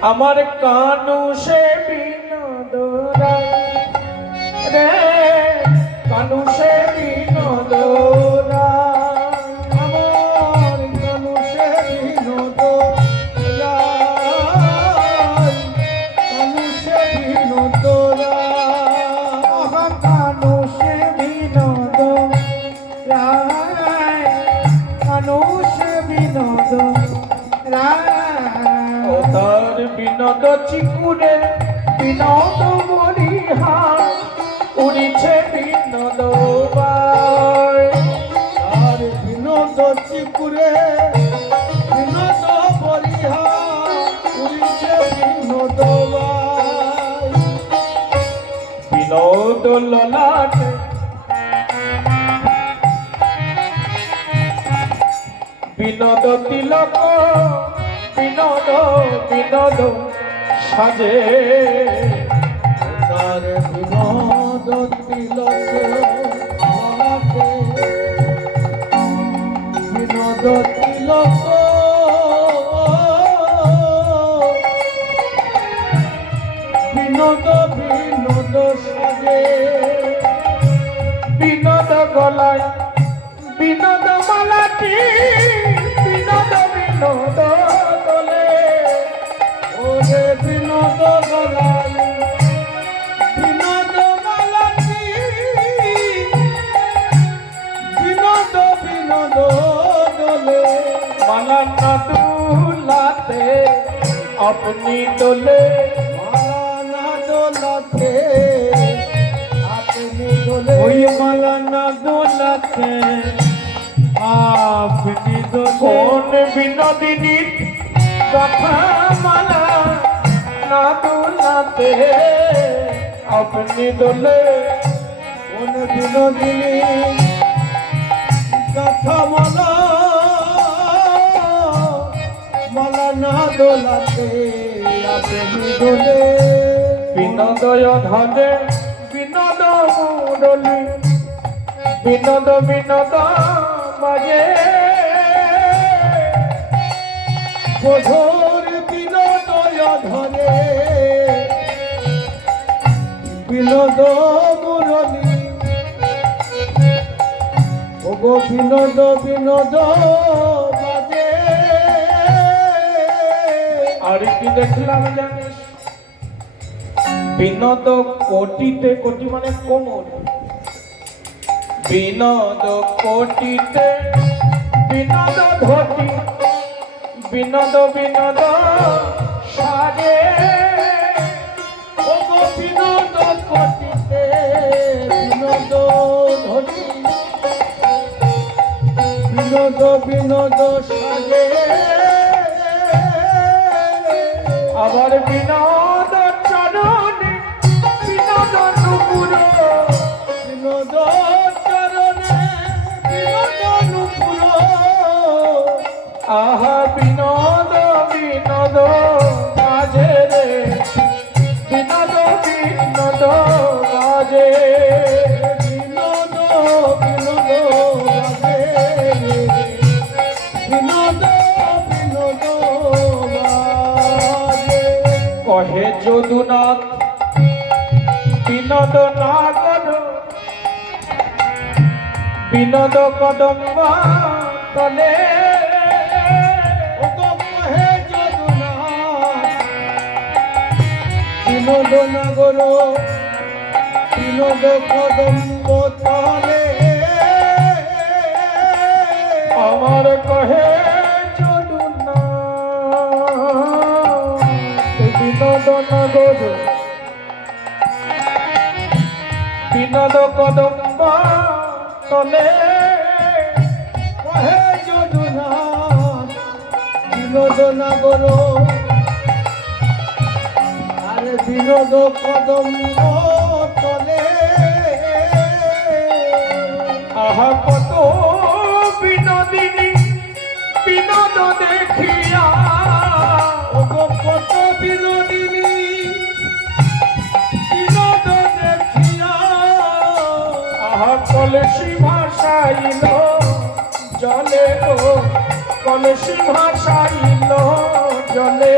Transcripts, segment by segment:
আমার কানু সে বিনোদ রে, কানু সে বিনোদ আমার কানু সে বিনোদ কানু সে বিনোদ কানু সে বিনোদ কানু সে বিনোদ ও তার বিনোদ চিকুরে বিনোদ মরিহা উড়িছে বিনোদ আর বিনোদ চিকুরে বিনোদ বলিহা উড়িছে বিনোদ বিনোদ ললাটে বিনোদ তিলক বিনোদ বিনোদ সাজে তার বিনোদ তিলক বিনোদ তিলক বিনোদ বিনোদ সাজে বিনোদ গলায় বিনোদ মালাটি বিনোদ বিনোদ দোলে ওরে বিনোদ গলায় বিনোদ মালাটি বিনোদ বিনোদ দোলে মালা না দুলাতে আপনি দোলে মালা না দোলাতে আপনি দোলে ওই মালা না দোলাতে আপনি দোলে কোন বিনোদিনীর কথা মালা না দোলাতে আপনি দোলে কোন বিনোদিনী কথা মালা মালা না দোলাতে আপনি দোলে বিনোদয় ধনে বিনোদ মুরলি বিনোদ বিনোদ বাজে মধুর বিনোদয় ধরে বিনোদ মুরলী ওগো বিনোদ বিনোদ বাজে আর কি দেখলাম জানিস বিনোদ কোটিতে কোটি মানে কোমর বিনোদ কোটিতে বিনোদ ধটি বিনোদ বিনোদ সাজে ওগো বিনোদ কটিতে বিনোদ ধরি বিনোদ বিনোদ সাজে আবার বিনোদ চরণে বিনোদ নুপুর বিনোদ চরণে বিনোদ নুপুর আহা বিনোদ বিনোদ বাজে রে বিনোদ বিনোদ বাজে বিনোদ বিনোদ বাজে বিনোদ বিনোদ বাজে কহে যদুনাথ বিনোদ নাগর বিনোদ কদম্ব তলে ওগো কহে যদুনাথ বিনোদ নগর বিনোদ কদম্ব তলে আমার কহে যদুনাথ বিনোদ নগর বিনোদ কদম্ব তলে কহে যদুনাথ বিনোদ নগর আরে বিনোদ কদম্ব তলে আহা কত বিনোদিনী বিনোদ দেখিয়া ওগো কত বিনোদিনী বিনোদ দেখিয়া আহা কলসি ভাষাইল জলে গো কলসি ভাষাইল জলে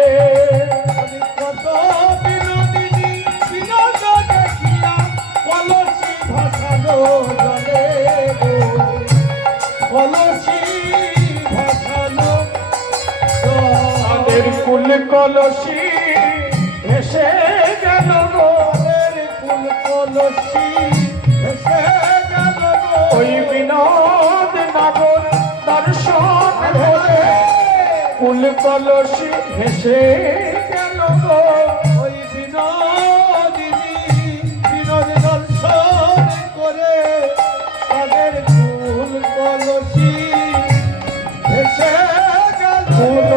কুল কলসি এসে গেল গো মোদের কুল কলসি এসে গেল গো। ওই বিনোদ নগর দর্শন হলে কুল কলসি এসে গেল গো ওই বিনোদিনী বিনোদ দর্শন করে তাদের কুল কলসি এসে গেল কুল